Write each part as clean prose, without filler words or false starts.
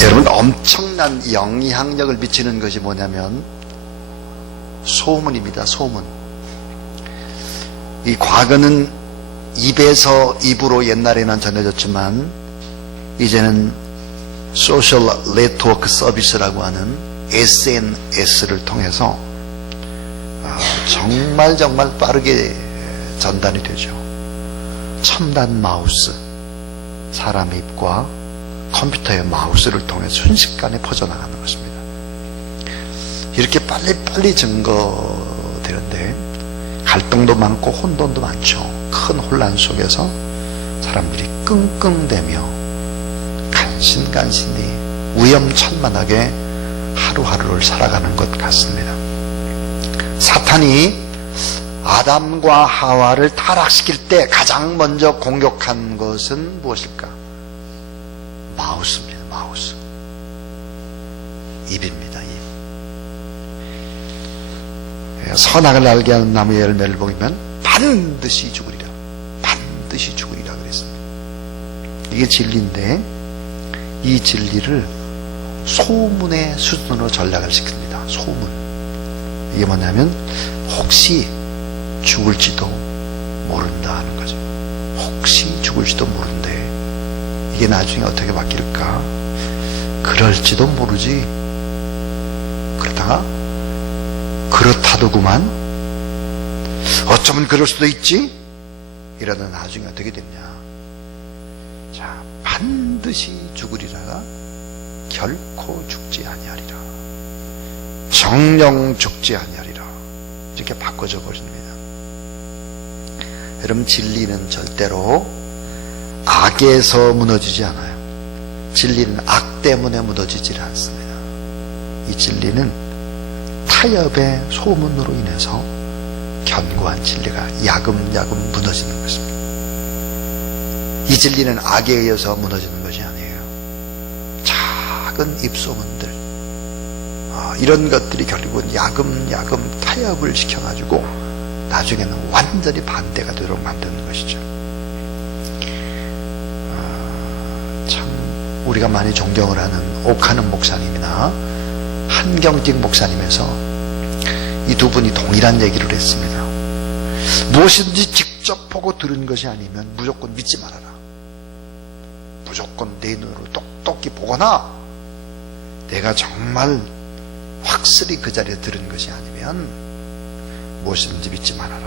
여러분, 엄청난 영향력을 미치는 것이 뭐냐면 소문입니다. 소문. 이 과거는 입에서 입으로 옛날에는 전해졌지만 이제는 소셜 네트워크 서비스라고 하는 SNS를 통해서 정말 빠르게 전달이 되죠. 첨단 마우스, 사람의 입과 컴퓨터의 마우스를 통해 순식간에 퍼져나가는 것입니다. 이렇게 빨리 증거되는데 갈등도 많고 혼돈도 많죠. 큰 혼란 속에서 사람들이 끙끙대며 간신간신히 위험천만하게 하루하루를 살아가는 것 같습니다. 사탄이 아담과 하와를 타락시킬 때 가장 먼저 공격한 것은 무엇일까? 마우스입니다. 마우스. 입입니다. 입. 선악을 알게 하는 나무의 열매를 먹으면 반드시 죽으리라. 반드시 죽으리라 그랬습니다. 이게 진리인데 이 진리를 소문의 수준으로 전락을 시킵니다. 소문. 이게 뭐냐면 혹시 죽을지도 모른다 하는 거죠. 혹시 죽을지도 모른대. 이게 나중에 어떻게 바뀔까? 그럴지도 모르지. 그러다가 그렇다더구만. 어쩌면 그럴 수도 있지. 이러다 나중에 어떻게 됐냐? 자, 반드시 죽으리라가 결코 죽지 아니하리라. 정령 죽지 아니하리라. 이렇게 바꿔져 버립니다. 여러분, 진리는 절대로 악에서 무너지지 않아요. 진리는 악 때문에 무너지지 않습니다. 이 진리는 타협의 소문으로 인해서 견고한 진리가 야금야금 무너지는 것입니다. 이 진리는 악에 의해서 무너지는 것이 아니에요. 작은 입소문들, 이런 것들이 결국은 야금야금 타협을 시켜가지고 나중에는 완전히 반대가 되도록 만드는 것이죠. 참 우리가 많이 존경을 하는 옥하는 목사님이나 한경직 목사님에서 이 두 분이 동일한 얘기를 했습니다. 무엇이든지 직접 보고 들은 것이 아니면 무조건 믿지 말아라. 무조건 내 눈으로 똑똑히 보거나 내가 정말 확실히 그 자리에 들은 것이 아니면 무엇이든지 믿지 말아라.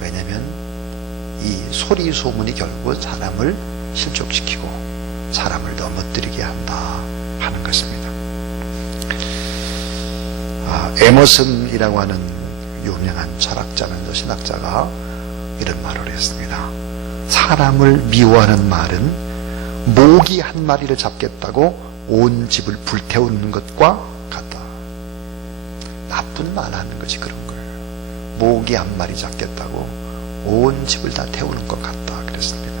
왜냐하면 이 소리 소문이 결국은 사람을 실족시키고 사람을 넘어뜨리게 한다 하는 것입니다. 에머슨이라고 하는 유명한 철학자면서 신학자가 이런 말을 했습니다. 사람을 미워하는 말은 모기 한 마리를 잡겠다고 온 집을 불태우는 것과 같다. 나쁜 말 하는 것이 그런 거예요. 모기 한 마리 잡겠다고 온 집을 다 태우는 것 같다 그랬습니다.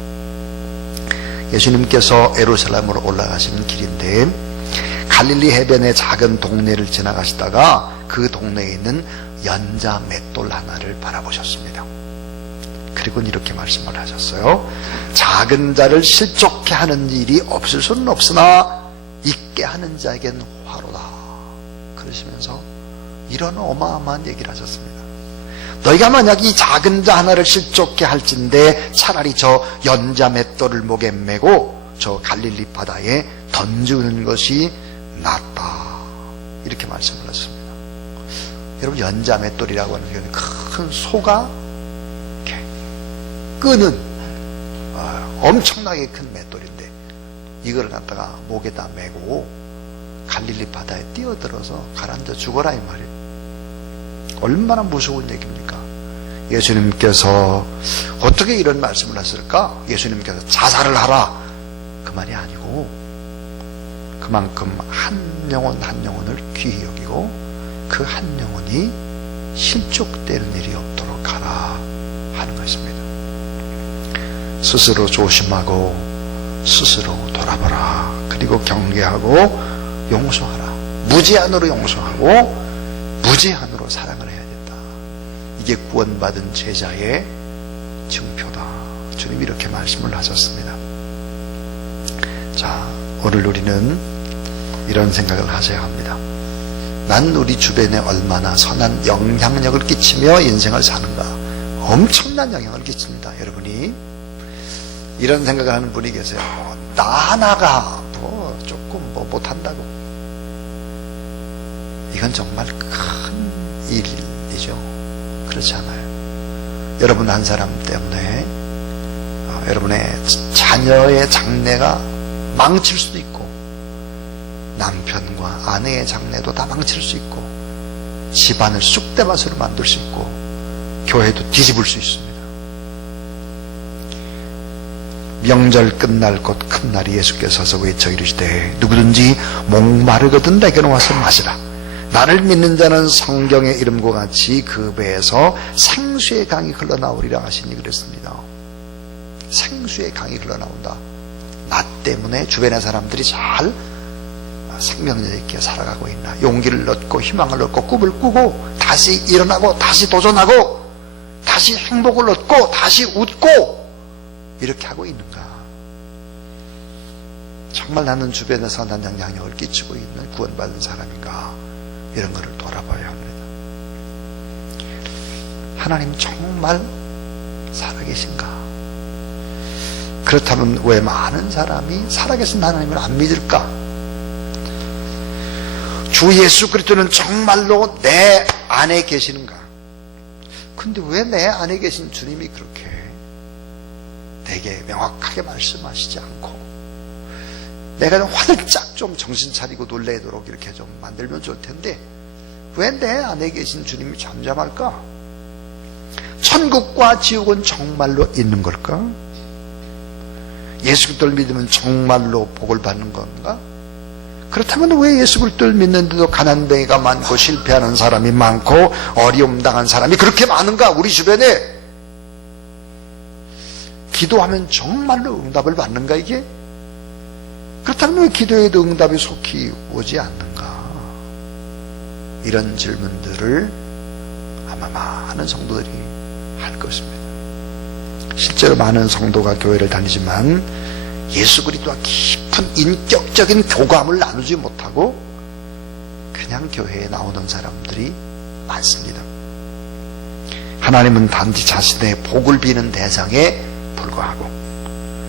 예수님께서 예루살렘으로 올라가시는 길인데 갈릴리 해변의 작은 동네를 지나가시다가 그 동네에 있는 연자 맷돌 하나를 바라보셨습니다. 그리고 이렇게 말씀을 하셨어요. 작은 자를 실족케 하는 일이 없을 수는 없으나 있게 하는 자에겐 화로다. 그러시면서 이런 어마어마한 얘기를 하셨습니다. 너희가 만약 이 작은 자 하나를 실족케 할진데 차라리 저 연자 맷돌을 목에 메고 저 갈릴리 바다에 던지는 것이 낫다. 이렇게 말씀을 하셨습니다. 여러분, 연자 맷돌이라고 하는 게 큰 소가 이렇게 끄는 엄청나게 큰 맷돌인데 이걸 갖다가 목에다 메고 갈릴리 바다에 뛰어들어서 가라앉아 죽어라 이 말이에요. 얼마나 무서운 얘기입니까? 예수님께서 어떻게 이런 말씀을 하실까? 예수님께서 자살을 하라 그 말이 아니고 그만큼 한 영혼 한 영혼을 귀히 여기고 그 한 영혼이 실족되는 일이 없도록 하라 하는 것입니다. 스스로 조심하고 스스로 돌아보라. 그리고 경계하고 용서하라. 무제한으로 용서하고 무제한으로 사랑을 해야 된다. 이게 구원받은 제자의 증표다. 주님이 이렇게 말씀을 하셨습니다. 자, 오늘 우리는 이런 생각을 하셔야 합니다. 난 우리 주변에 얼마나 선한 영향력을 끼치며 인생을 사는가. 엄청난 영향을 끼칩니다. 여러분이 이런 생각을 하는 분이 계세요. 나 하나가 조금 못한다고. 이건 정말 큰 일이죠. 그렇지 않아요. 여러분 한 사람 때문에 여러분의 자녀의 장래가 망칠 수도 있고, 남편과 아내의 장래도 다 망칠 수 있고, 집안을 쑥대밭으로 만들 수 있고, 교회도 뒤집을 수 있습니다. 명절 끝날 곧 큰 날이 예수께서 서서 외쳐 이르시되 누구든지 목마르거든 내게로 와서 마시라. 나를 믿는 자는 성경의 이름과 같이 그 배에서 생수의 강이 흘러나오리라 하시니 그랬습니다. 생수의 강이 흘러나온다. 나 때문에 주변의 사람들이 잘 생명력 있게 살아가고 있나, 용기를 얻고 희망을 얻고 꿈을 꾸고 다시 일어나고 다시 도전하고 다시 행복을 얻고 다시 웃고 이렇게 하고 있는가. 정말 나는 주변에 선한 영향력을 끼치고 있는 구원받은 사람인가, 이런 것을 돌아봐야 합니다. 하나님 정말 살아계신가? 그렇다면 왜 많은 사람이 살아계신 하나님을 안 믿을까? 주 예수 그리스도는 정말로 내 안에 계시는가? 근데 왜 내 안에 계신 주님이 그렇게 내게 명확하게 말씀하시지 않고, 내가 좀 활짝 좀 정신 차리고 놀래도록 이렇게 좀 만들면 좋을 텐데 왜 내 안에 계신 주님이 잠잠할까? 천국과 지옥은 정말로 있는 걸까? 예수 그리스도를 믿으면 정말로 복을 받는 건가? 그렇다면 왜 예수 그리스도를 믿는데도 가난뱅이가 많고 실패하는 사람이 많고 어려움 당한 사람이 그렇게 많은가? 우리 주변에 기도하면 정말로 응답을 받는가 이게? 그렇다면 왜 기도에도 응답이 속히 오지 않는가? 이런 질문들을 아마 많은 성도들이 할 것입니다. 실제로 많은 성도가 교회를 다니지만 예수 그리스도와 깊은 인격적인 교감을 나누지 못하고 그냥 교회에 나오는 사람들이 많습니다. 하나님은 단지 자신의 복을 비는 대상에 불과하고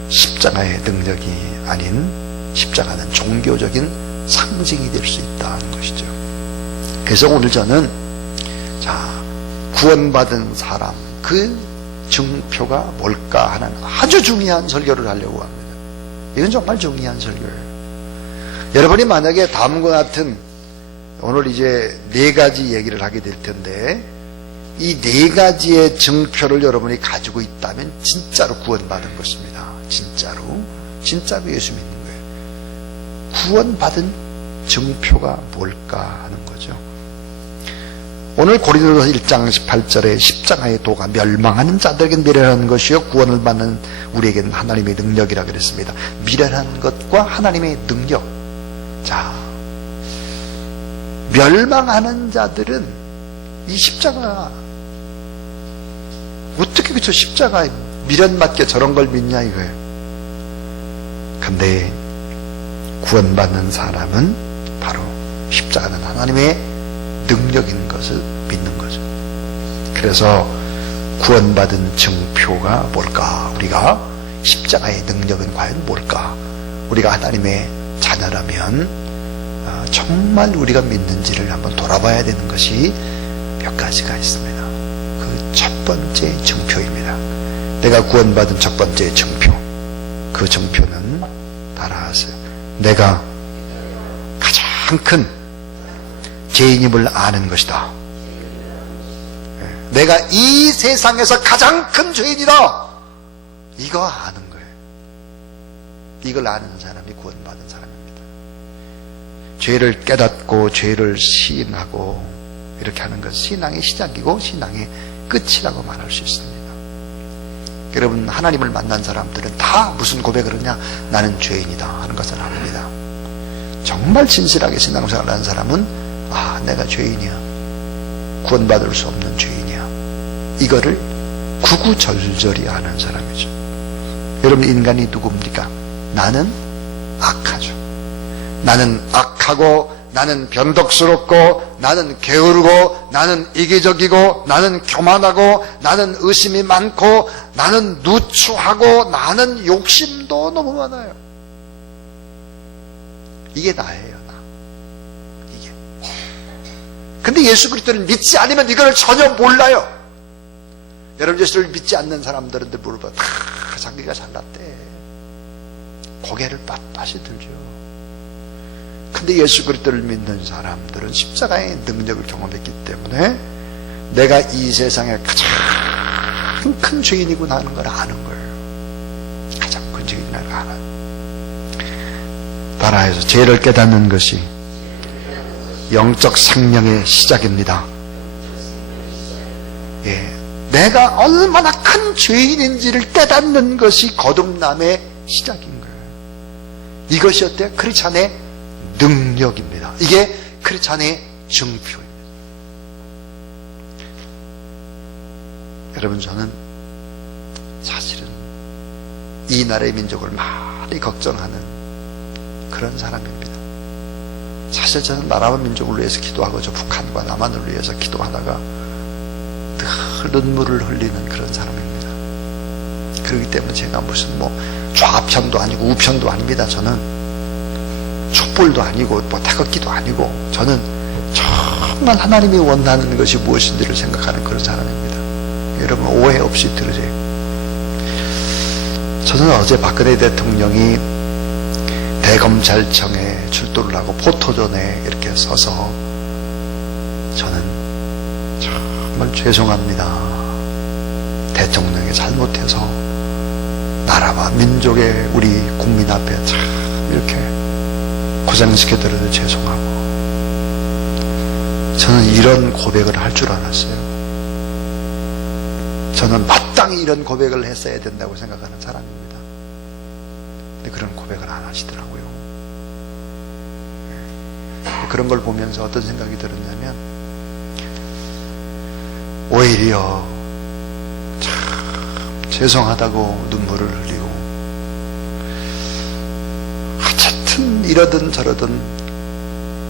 십자가의 능력이 아닌 십자가는 종교적인 상징이 될 수 있다는 것이죠. 그래서 오늘 저는 구원받은 사람 그 증표가 뭘까 하는 아주 중요한 설교를 하려고 합니다. 이건 정말 중요한 설교예요. 여러분이 만약에 다음과 같은 오늘 이제 4가지 얘기를 하게 될 텐데 이 4가지의 증표를 여러분이 가지고 있다면 진짜로 구원받은 것입니다. 진짜로 예수 믿는 거예요. 구원받은 증표가 뭘까 하는 거죠. 오늘 고린도서 1장 18절에 십자가의 도가 멸망하는 자들에게 미련한 것이요 구원을 받는 우리에게는 하나님의 능력이라 그랬습니다. 미련한 것과 하나님의 능력. 자, 멸망하는 자들은 이 십자가 어떻게 그저 십자가에 미련받게 저런 걸 믿냐 이거예요. 근데 구원받는 사람은 바로 십자가는 하나님의 능력인 것을 믿는 거죠. 그래서 구원받은 증표가 뭘까? 우리가 십자가의 능력은 과연 뭘까? 우리가 하나님의 자녀라면 정말 우리가 믿는지를 한번 돌아봐야 되는 것이 몇 가지가 있습니다. 그 첫 번째 증표입니다. 내가 구원받은 첫 번째 증표. 그 증표는 따라하세요. 내가 가장 큰 죄인임을 아는 것이다. 내가 이 세상에서 가장 큰 죄인이다. 이거 아는 거예요. 이걸 아는 사람이 구원받은 사람입니다. 죄를 깨닫고 죄를 시인하고 이렇게 하는 것은 신앙의 시작이고 신앙의 끝이라고 말할 수 있습니다. 여러분, 하나님을 만난 사람들은 다 무슨 고백을 하냐? 나는 죄인이다 하는 것을 압니다. 정말 진실하게 신앙생활을 하는 사람은 내가 죄인이야, 구원받을 수 없는 죄인이야, 이거를 구구절절히 아는 사람이죠. 여러분, 인간이 누굽니까? 나는 악하죠. 나는 악하고 나는 변덕스럽고 나는 게으르고 나는 이기적이고 나는 교만하고 나는 의심이 많고 나는 누추하고 나는 욕심도 너무 많아요. 이게 나예요, 나. 이게. 근데 예수 그리스도를 믿지 않으면 이걸 전혀 몰라요. 여러분, 예수를 믿지 않는 사람들한테 물어봐. 다 자기가 잘났대. 고개를 빳빳이 들죠. 근데 예수 그리스도를 믿는 사람들은 십자가의 능력을 경험했기 때문에 내가 이 세상에 가장 큰 죄인이구나 하는 걸 아는 거예요. 가장 큰 죄인이라는 걸 알아요. 따라해서 죄를 깨닫는 것이 영적 생명의 시작입니다. 예, 내가 얼마나 큰 죄인인지를 깨닫는 것이 거듭남의 시작인 거예요. 이것이 어때요? 크리스찬의 능력입니다. 이게 크리스찬의 증표입니다. 여러분, 저는 사실은 이 나라의 민족을 많이 걱정하는 그런 사람입니다. 사실 저는 나라와 민족을 위해서 기도하고 저 북한과 남한을 위해서 기도하다가 늘 눈물을 흘리는 그런 사람입니다. 그렇기 때문에 제가 무슨 좌편도 아니고 우편도 아닙니다. 저는 촛불도 아니고 태극기도 아니고 저는 정말 하나님이 원하는 것이 무엇인지를 생각하는 그런 사람입니다. 여러분, 오해 없이 들으세요. 저는 어제 박근혜 대통령이 대검찰청에 출두를 하고 포토존에 이렇게 서서 저는 정말 죄송합니다. 대통령이 잘못해서 나라와 민족의 우리 국민 앞에 참 이렇게 고생시켜드려도 죄송하고, 저는 이런 고백을 할 줄 알았어요. 저는 마땅히 이런 고백을 했어야 된다고 생각하는 사람입니다. 근데 그런 고백을 안 하시더라고요. 그런 걸 보면서 어떤 생각이 들었냐면, 오히려 참 죄송하다고 눈물을 흘리고, 어쨌든 이러든 저러든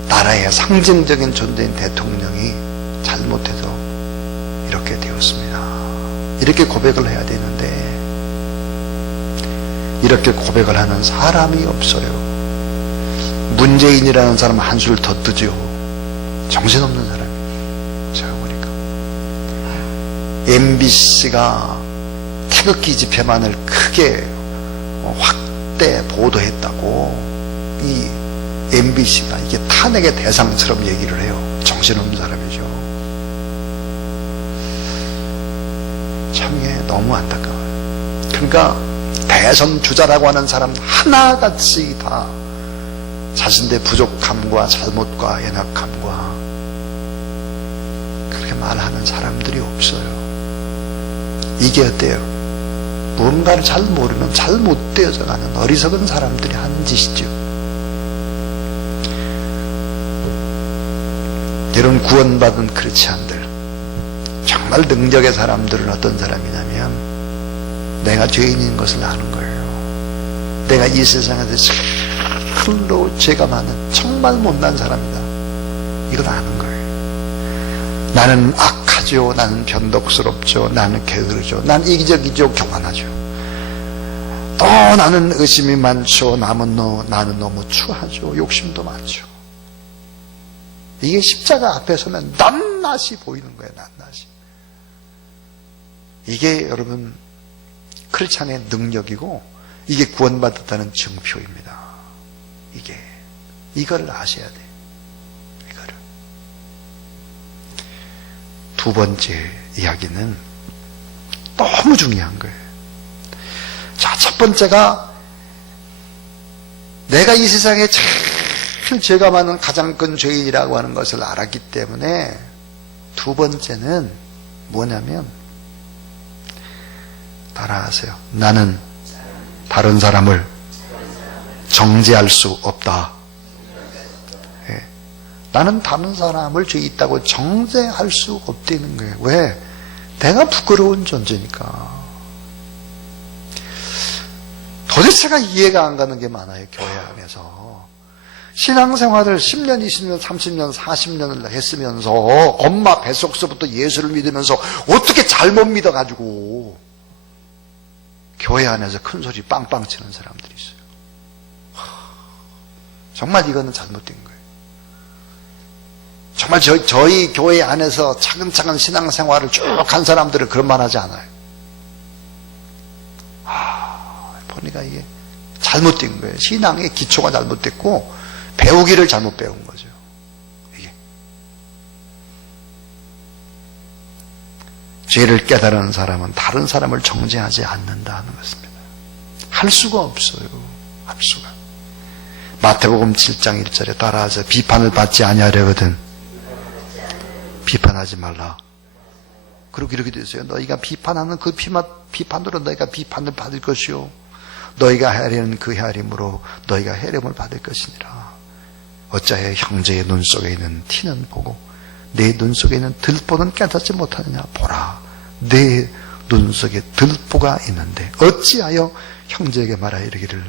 나라의 상징적인 존재인 대통령이 잘못해서 이렇게 되었습니다. 이렇게 고백을 해야 되는데 이렇게 고백을 하는 사람이 없어요. 문재인이라는 사람은 한술 더 뜨죠. 정신없는 사람이에요. 제가 보니까 MBC가 태극기 집회만을 크게 확대 보도했다고 이 MBC가 이게 탄핵의 대상처럼 얘기를 해요. 정신없는 사람이죠. 참 이게 너무 안타까워요. 그러니까 대선 주자라고 하는 사람 하나같이 다 자신들의 부족함과 잘못과 연약함과 그렇게 말하는 사람들이 없어요. 이게 어때요? 무언가를 잘 모르면 잘못되어져 가는 어리석은 사람들이 하는 짓이죠. 이런 구원받은 크리스찬들, 정말 능력의 사람들은 어떤 사람이냐면 내가 죄인인 것을 아는 거예요. 내가 이 세상에서 참으로 죄가 많은 정말 못난 사람이다, 이걸 아는 거예요. 나는 악하죠, 나는 변덕스럽죠, 나는 게으르죠, 나는 이기적이죠, 교만하죠, 또 나는 의심이 많죠, 나는 너무 추하죠, 욕심도 많죠. 이게 십자가 앞에 서면 낱낱이 보이는 거예요. 낱낱이. 이게 여러분 크리스찬의 능력이고 이게 구원받았다는 증표입니다. 이거를 아셔야 돼요. 이거를. 두 번째 이야기는 너무 중요한 거예요. 자, 첫 번째가 내가 이 세상에 죄가 많은 가장 큰 죄인이라고 하는 것을 알았기 때문에 두 번째는 뭐냐면, 따라하세요. 나는 다른 사람을 정죄할 수 없다. 예. 나는 다른 사람을 죄 있다고 정죄할 수 없다는 거예요. 왜? 내가 부끄러운 존재니까. 도대체가 이해가 안 가는 게 많아요. 교회 안에서. 신앙생활을 10년, 20년, 30년, 40년을 했으면서 엄마 뱃속서부터 예수를 믿으면서 어떻게 잘못 믿어가지고 교회 안에서 큰 소리 빵빵 치는 사람들이 있어요. 정말 이거는 잘못된 거예요. 정말 저희 교회 안에서 차근차근 신앙생활을 쭉 한 사람들은 그런 말 하지 않아요. 보니까 이게 잘못된 거예요. 신앙의 기초가 잘못됐고 배우기를 잘못 배운 거죠. 이게 죄를 깨달은 사람은 다른 사람을 정죄하지 않는다는 것입니다. 할 수가 없어요. 할 수가. 마태복음 7장 1절에 따라서 비판을 받지 아니하려거든 비판하지 말라. 그리고 이렇게 되어요. 너희가 비판하는 그 비판으로 너희가 비판을 받을 것이요 너희가 헤아리는 그 헤아림으로 너희가 헤아림을 받을 것이니라. 어찌하여 형제의 눈 속에 있는 티는 보고 내 눈 속에 있는 들보는 깨닫지 못하느냐. 보라, 내 눈 속에 들보가 있는데 어찌하여 형제에게 말하여 이르기를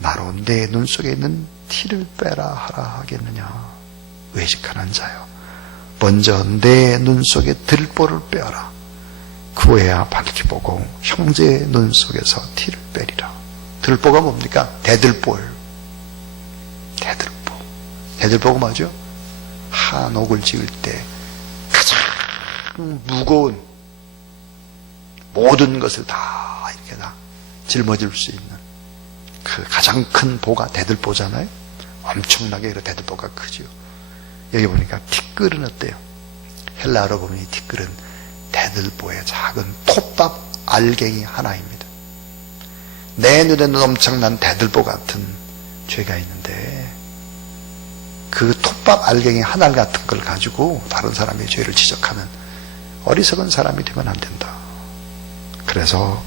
나로 내 눈 속에 있는 티를 빼라 하라 하겠느냐. 외식하는 자여, 먼저 내 눈 속에 들보를 빼어라. 그후에야 밝히 보고 형제의 눈 속에서 티를 빼리라. 들보가 뭡니까? 대들보예요. 대들보. 대들보가 뭐죠? 한옥을 지을 때 가장 무거운 모든 것을 다 이렇게 다 짊어질 수 있는 그 가장 큰 보가 대들보잖아요. 엄청나게 그 대들보가 크죠. 여기 보니까 티끌은 어때요? 헬라어로 보면 이 티끌은 대들보의 작은 톱밥 알갱이 하나입니다. 내 눈에는 엄청난 대들보 같은 죄가 있는데 그 톱밥 알갱이 하나 같은 걸 가지고 다른 사람의 죄를 지적하는 어리석은 사람이 되면 안 된다. 그래서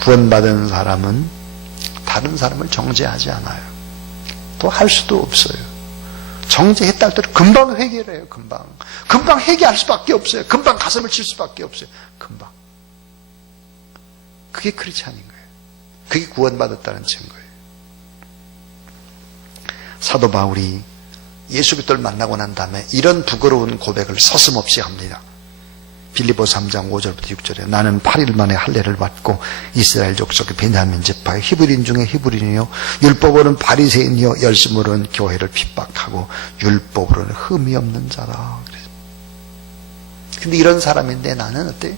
구원받은 사람은 다른 사람을 정죄하지 않아요. 또 할 수도 없어요. 정죄했다 할 때도 금방 회개를 해요. 금방 회개할 수밖에 없어요. 금방 가슴을 칠 수밖에 없어요. 금방. 그게 크리스찬인 거예요. 그게 구원받았다는 증거예요. 사도 바울이 예수 그리스도를 만나고 난 다음에 이런 부끄러운 고백을 서슴없이 합니다. 빌립보 3장 5절부터 6절에 나는 8일 만에 할례를 받고 이스라엘 족속의 베냐민 지파의 히브리인 중에 히브리인이요 율법으로는 바리새인이요 열심으로는 교회를 핍박하고 율법으로는 흠이 없는 자라. 근데 이런 사람인데 나는 어때?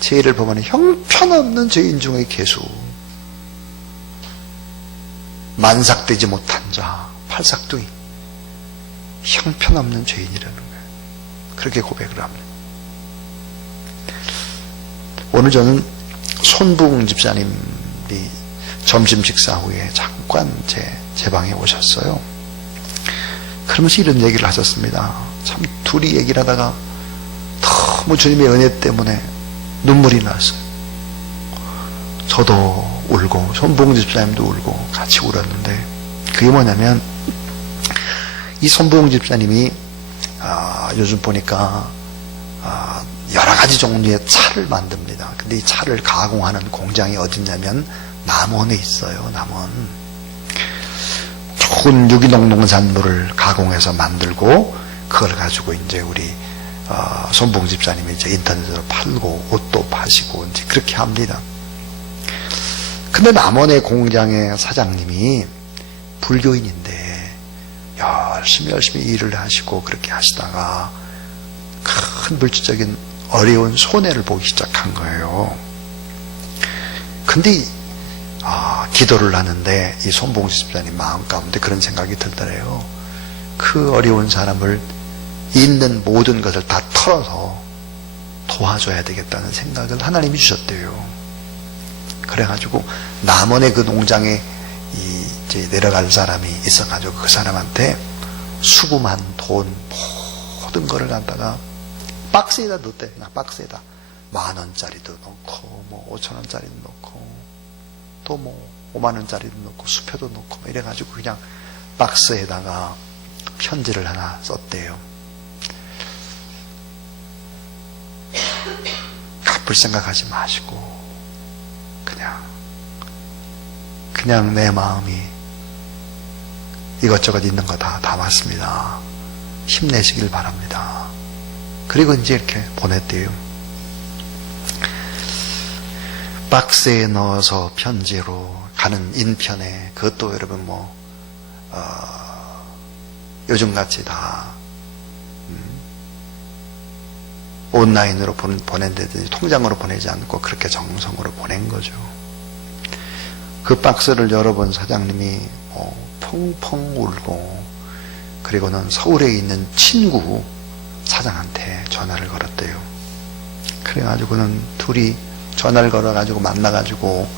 죄를 보면 형편없는 죄인 중에 개수, 만삭되지 못한 자, 팔삭둥이, 형편없는 죄인이라는 거예요. 그렇게 고백을 합니다. 오늘 저는 손부흥 집사님이 점심 식사 후에 잠깐 제 방에 오셨어요. 그러면서 이런 얘기를 하셨습니다. 참 둘이 얘기를 하다가 너무 주님의 은혜 때문에 눈물이 났어요. 저도 울고 손부흥 집사님도 울고 같이 울었는데 그게 뭐냐면 이 손부흥 집사님이 요즘 보니까 여러 가지 종류의 차를 만듭니다. 근데 이 차를 가공하는 공장이 어딨냐면 남원에 있어요. 남원. 좋은 유기농 농산물을 가공해서 만들고 그걸 가지고 이제 우리 손봉 집사님이 이제 인터넷으로 팔고 옷도 파시고 이제 그렇게 합니다. 근데 남원의 공장의 사장님이 불교인인데 열심히 일을 하시고 그렇게 하시다가 큰 물질적인 어려운 손해를 보기 시작한 거예요. 근데 기도를 하는데 이 손봉 집사님 마음 가운데 그런 생각이 들더래요. 그 어려운 사람을 있는 모든 것을 다 털어서 도와줘야 되겠다는 생각을 하나님이 주셨대요. 그래가지고 남원의 그 농장에 이제 내려갈 사람이 있어가지고 그 사람한테 수금한 돈 모든 거를 갖다가 박스에다 넣었대. 그냥 박스에다 10,000원짜리도 넣고 뭐 5,000원짜리도 넣고 또 뭐 50,000원짜리도 넣고 수표도 넣고 뭐 이래가지고 그냥 박스에다가 편지를 하나 썼대요. 갚을 생각하지 마시고 그냥 그냥 내 마음이 이것저것 있는 거 다 담았습니다. 힘내시길 바랍니다. 그리고 이제 이렇게 보냈대요. 박스에 넣어서 편지로 가는 인편에, 그것도 여러분 요즘같이 다 온라인으로 보낸다든지 통장으로 보내지 않고 그렇게 정성으로 보낸 거죠. 그 박스를 열어본 사장님이 펑펑 울고, 그리고는 서울에 있는 친구 사장한테 전화를 걸었대요. 그래가지고는 둘이 전화를 걸어가지고 만나가지고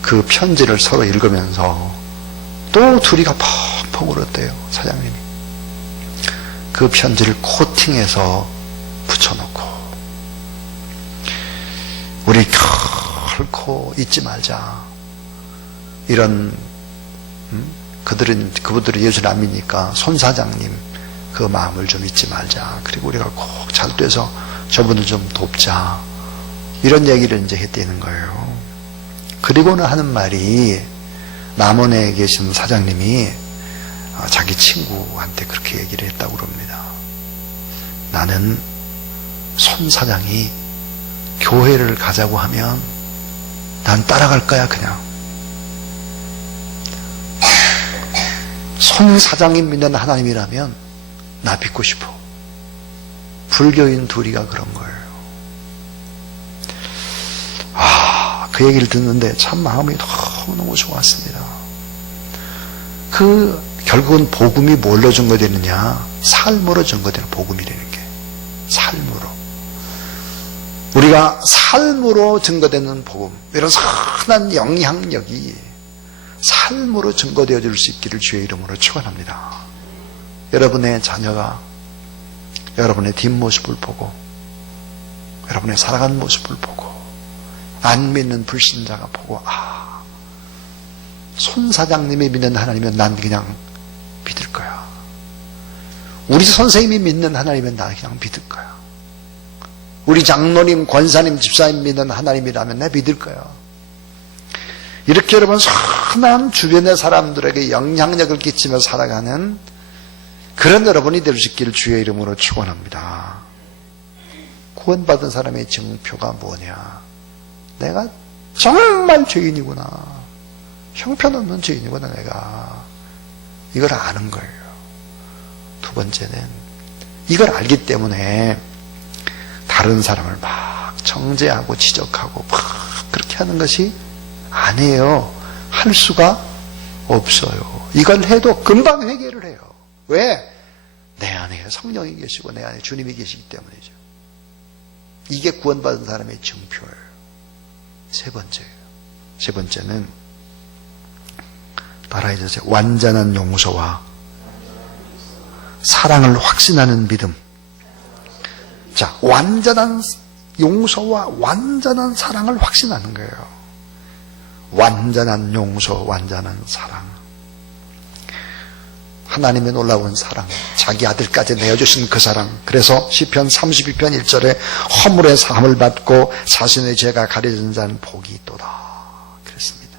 그 편지를 서로 읽으면서 또 둘이가 펑펑 울었대요. 사장님이 그 편지를 코팅해서 붙여놓고, 우리 결코 잊지 말자, 이런 그분들이 예수를 안 믿으니까 손 사장님 그 마음을 좀 잊지 말자, 그리고 우리가 꼭 잘 돼서 저분을 좀 돕자, 이런 얘기를 이제 했다는 거예요. 그리고는 하는 말이, 남원에 계신 사장님이 자기 친구한테 그렇게 얘기를 했다고 그럽니다. 나는 손 사장이 교회를 가자고 하면 난 따라갈 거야. 그냥 손 사장이 믿는 하나님이라면 나 믿고 싶어. 불교인 둘이가 그런 거예요. 그 얘기를 듣는데 참 마음이 너무너무 좋았습니다. 결국은 복음이 뭘로 증거되느냐? 삶으로 증거되는 복음이라는 게. 삶으로. 우리가 삶으로 증거되는 복음, 이런 선한 영향력이 삶으로 증거되어 줄 수 있기를 주의 이름으로 축원합니다. 여러분의 자녀가 여러분의 뒷모습을 보고, 여러분의 살아가는 모습을 보고, 안 믿는 불신자가 보고, 손 사장님이 믿는 하나님은 난 그냥 믿을 거야. 우리 선생님이 믿는 하나님은 난 그냥 믿을 거야. 우리 장로님, 권사님, 집사님 믿는 하나님이라면 내 믿을 거야. 이렇게 여러분 선한 주변의 사람들에게 영향력을 끼치며 살아가는 그런 여러분이 될 수 있기를 주의 이름으로 축원합니다. 구원받은 사람의 증표가 뭐냐? 내가 정말 죄인이구나. 형편없는 죄인이구나 내가. 이걸 아는 거예요. 두 번째는 이걸 알기 때문에 다른 사람을 막 정죄하고 지적하고 막 그렇게 하는 것이 아니에요. 할 수가 없어요. 이걸 해도 금방 회개를 해요. 왜? 내 안에 성령이 계시고 내 안에 주님이 계시기 때문이죠. 이게 구원받은 사람의 증표예요. 세 번째는 따라해주세요. 완전한 용서와 사랑을 확신하는 믿음. 자, 완전한 용서와 완전한 사랑을 확신하는 거예요. 완전한 용서, 완전한 사랑. 하나님의 놀라운 사랑, 자기 아들까지 내어주신 그 사랑. 그래서 시편 32편 1절에 허물의 사함을 받고 자신의 죄가 가려진 자는 복이 있도다 그랬습니다.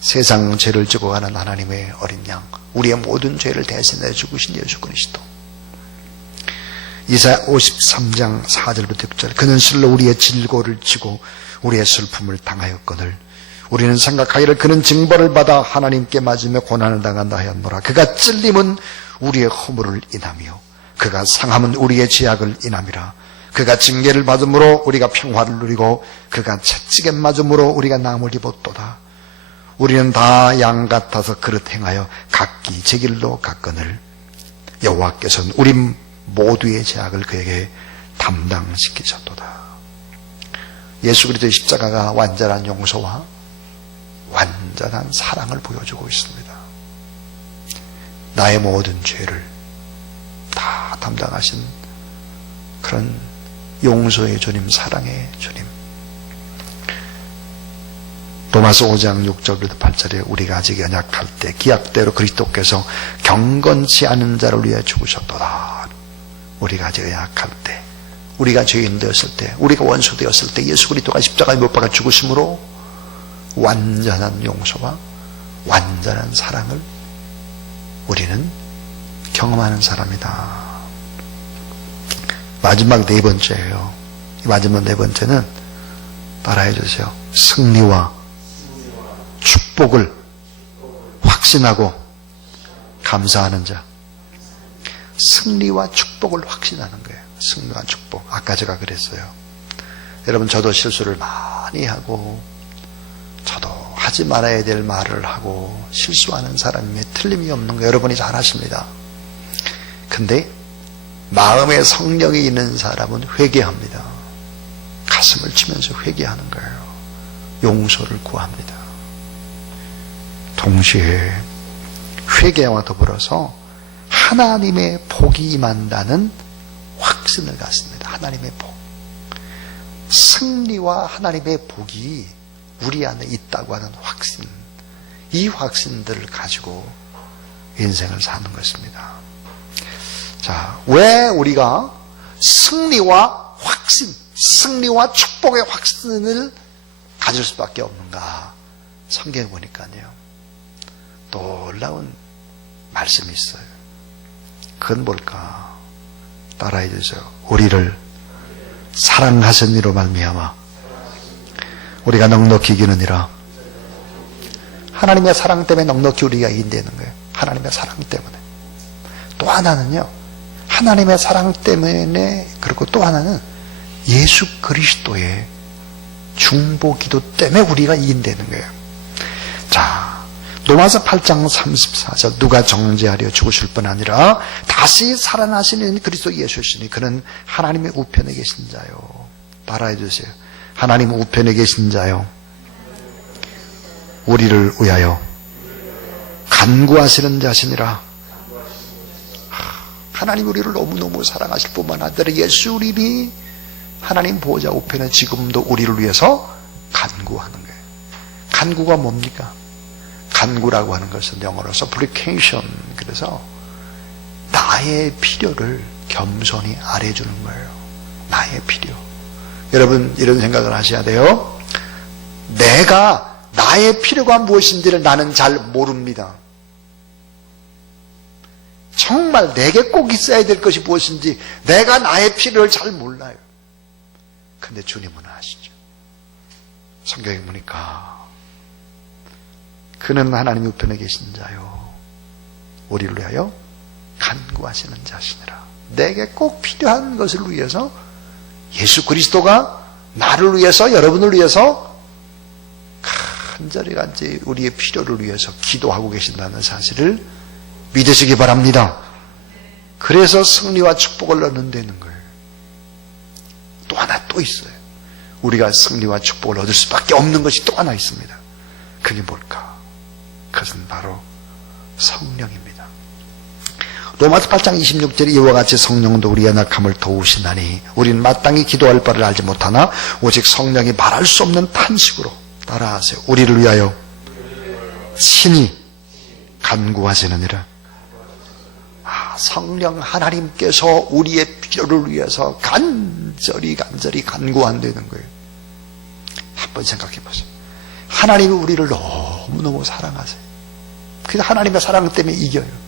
세상 죄를 지고 가는 하나님의 어린 양, 우리의 모든 죄를 대신해 죽으신 예수 그리스도. 이사야 53장 4절부터 6절, 그는 실로 우리의 질고를 지고 우리의 슬픔을 당하였거늘 우리는 생각하기를 그는 징벌을 받아 하나님께 맞으며 고난을 당한다 하였노라. 그가 찔림은 우리의 허물을 인하며 그가 상함은 우리의 죄악을 인함이라. 그가 징계를 받음으로 우리가 평화를 누리고 그가 채찍에 맞음으로 우리가 남을 입었도다. 우리는 다 양 같아서 그릇 행하여 각기 제 길로 갔거늘 여호와께서는 우리 모두의 죄악을 그에게 담당시키셨도다. 예수 그리스도의 십자가가 완전한 용서와 완전한 사랑을 보여주고 있습니다. 나의 모든 죄를 다 담당하신 그런 용서의 주님, 사랑의 주님. 로마서 5장 6절부터 8절에 우리가 아직 연약할 때 기약대로 그리스도께서 경건치 않은 자를 위해 죽으셨도다. 우리가 아직 연약할 때, 우리가 죄인 되었을 때, 우리가 원수 되었을 때 예수 그리스도가 십자가에 못 박아 죽으심으로 완전한 용서와 완전한 사랑을 우리는 경험하는 사람이다. 마지막 네 번째예요. 이 마지막 네 번째는 따라해 주세요. 승리와 축복을 확신하고 감사하는 자. 승리와 축복을 확신하는 거예요. 승리와 축복. 아까 제가 그랬어요. 여러분, 저도 실수를 많이 하고 저도 하지 말아야 될 말을 하고 실수하는 사람이 틀림이 없는 거 여러분이 잘 아십니다. 근데 마음에 성령이 있는 사람은 회개합니다. 가슴을 치면서 회개하는 거예요. 용서를 구합니다. 동시에 회개와 더불어서 하나님의 복이 임한다는 확신을 갖습니다. 하나님의 복. 승리와 하나님의 복이 우리 안에 있다고 하는 확신. 이 확신들을 가지고 인생을 사는 것입니다. 자, 왜 우리가 승리와 확신, 승리와 축복의 확신을 가질 수밖에 없는가? 성경에 보니까요, 놀라운 말씀이 있어요. 그건 뭘까? 따라해 주세요. 우리를 사랑하셨니로 말미암아 우리가 넉넉히 이기느니라. 하나님의 사랑 때문에 넉넉히 우리가 이긴다는 거예요. 하나님의 사랑 때문에. 또 하나는요, 하나님의 사랑 때문에, 그리고 또 하나는 예수 그리스도의 중보기도 때문에 우리가 이긴다는 거예요. 자, 로마서 8장 34절, 누가 정죄하려 죽으실 뿐 아니라 다시 살아나시는 그리스도 예수시니 그는 하나님의 우편에 계신 자요. 따라해 주세요. 하나님 우편에 계신 자요, 우리를 위하여 간구하시는 자시니라. 하나님 우리를 너무너무 사랑하실 뿐만 아니라 예수 우리이 하나님 보호자 우편에 지금도 우리를 위해서 간구하는 거예요. 간구가 뭡니까? 간구라고 하는 것은 영어로 supplication. 그래서 나의 필요를 겸손히 아뢰주는 거예요. 나의 필요. 여러분, 이런 생각을 하셔야 돼요. 내가 나의 필요가 무엇인지를 나는 잘 모릅니다. 정말 내게 꼭 있어야 될 것이 무엇인지 내가 나의 필요를 잘 몰라요. 근데 주님은 아시죠. 성경에 보니까 그는 하나님 우편에 계신 자요, 우리를 위하여 간구하시는 자시니라. 내게 꼭 필요한 것을 위해서 예수 그리스도가 나를 위해서, 여러분을 위해서 간절히 우리의 필요를 위해서 기도하고 계신다는 사실을 믿으시기 바랍니다. 그래서 승리와 축복을 얻는다는 거예요. 또 하나 또 있어요. 우리가 승리와 축복을 얻을 수밖에 없는 것이 또 하나 있습니다. 그게 뭘까? 그것은 바로 성령입니다. 로마서 8장 26절에 이와 같이 성령도 우리의 연약함을 도우시나니 우리는 마땅히 기도할 바를 알지 못하나 오직 성령이 말할 수 없는 탄식으로, 따라하세요, 우리를 위하여 친히 간구하시느니라. 성령 하나님께서 우리의 필요를 위해서 간절히 간구한다는 거예요. 한번 생각해 보세요. 하나님이 우리를 너무너무 사랑하세요. 그래서 하나님의 사랑 때문에 이겨요.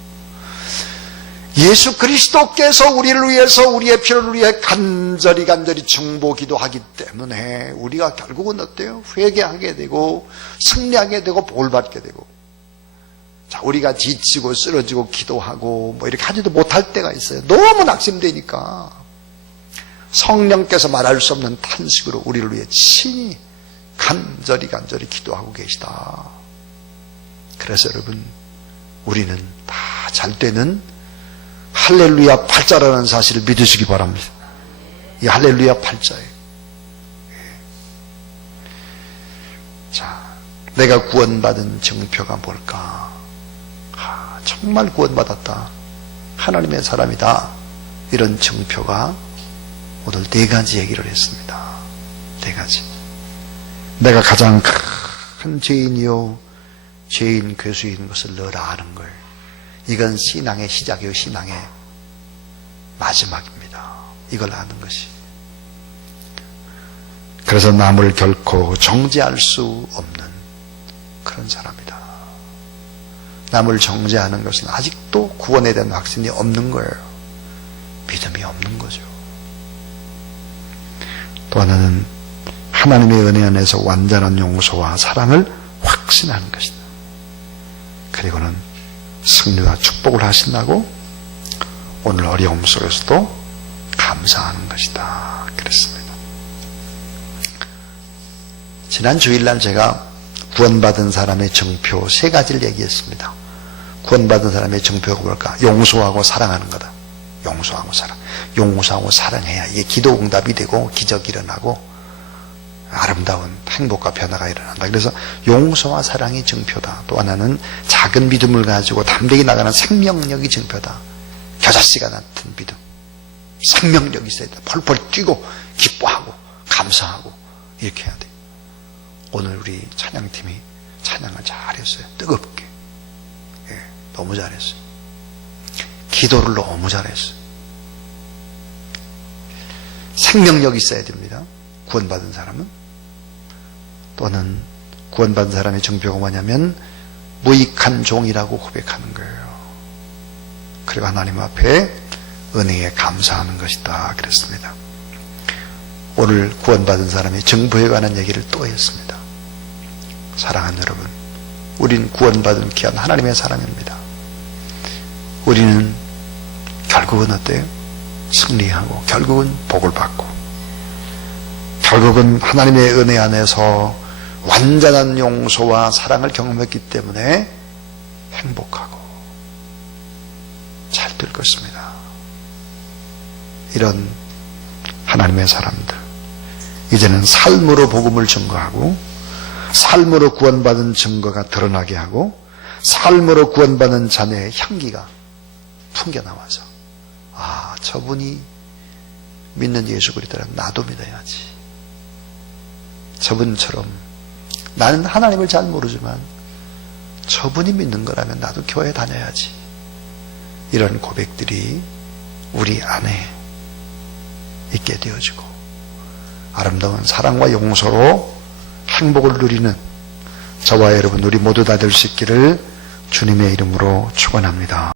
예수 그리스도께서 우리를 위해서, 우리의 필요를 위해 간절히 중보 기도하기 때문에 우리가 결국은 어때요? 회개하게 되고 승리하게 되고 복을 받게 되고. 자, 우리가 지치고 쓰러지고 기도하고 뭐 이렇게 하지도 못할 때가 있어요. 너무 낙심되니까 성령께서 말할 수 없는 탄식으로 우리를 위해 친히 간절히 기도하고 계시다. 그래서 여러분, 우리는 다 잘 되는 할렐루야 팔자라는 사실을 믿으시기 바랍니다. 이 할렐루야 팔자예요. 자, 내가 구원받은 증표가 뭘까? 정말 구원받았다, 하나님의 사람이다, 이런 증표가 오늘 4가지 얘기를 했습니다. 4가지. 내가 가장 큰 죄인이요 죄인 괴수인 것을 너라 아는 걸. 이건 신앙의 시작이요 신앙의 마지막입니다. 이걸 아는 것이. 그래서 남을 결코 정죄할 수 없는 그런 사람이다. 남을 정죄하는 것은 아직도 구원에 대한 확신이 없는 거예요. 믿음이 없는 거죠. 또 하나는 하나님의 은혜 안에서 완전한 용서와 사랑을 확신하는 것이다. 그리고는 승리와 축복을 하신다고 오늘 어려움 속에서도 감사하는 것이다. 그랬습니다. 지난 주일날 제가 구원받은 사람의 증표 3가지를 얘기했습니다. 구원받은 사람의 증표가 뭘까? 용서하고 사랑하는 거다. 용서하고 사랑. 용서하고 사랑해야 이게 기도 응답이 되고 기적이 일어나고 아름다운 행복과 변화가 일어난다. 그래서 용서와 사랑이 증표다. 또 하나는 작은 믿음을 가지고 담대히 나가는 생명력이 증표다. 겨자씨가 같은 믿음. 생명력이 있어야 돼. 펄펄 뛰고 기뻐하고 감사하고 이렇게 해야 돼. 오늘 우리 찬양팀이 찬양을 잘했어요. 뜨겁게. 예, 너무 잘했어요. 기도를 너무 잘했어요. 생명력이 있어야 됩니다. 구원받은 사람은. 또는 구원받은 사람의 증표가 뭐냐면 무익한 종이라고 고백하는 거예요. 그리고 하나님 앞에 은혜에 감사하는 것이다. 그랬습니다. 오늘 구원받은 사람의 증표에 관한 얘기를 또 했습니다. 사랑하는 여러분, 우린 구원받은 귀한 하나님의 사람입니다. 우리는 결국은 어때요? 승리하고 결국은 복을 받고 결국은 하나님의 은혜 안에서 완전한 용서와 사랑을 경험했기 때문에 행복하고 잘 될 것입니다. 이런 하나님의 사람들, 이제는 삶으로 복음을 증거하고 삶으로 구원받은 증거가 드러나게 하고 삶으로 구원받은 자녀의 향기가 풍겨나와서 아, 저분이 믿는 예수 그리스도는 나도 믿어야지. 저분처럼 나는 하나님을 잘 모르지만 저분이 믿는 거라면 나도 교회 다녀야지. 이런 고백들이 우리 안에 있게 되어지고 아름다운 사랑과 용서로 행복을 누리는 저와 여러분 우리 모두 다 될 수 있기를 주님의 이름으로 축원합니다.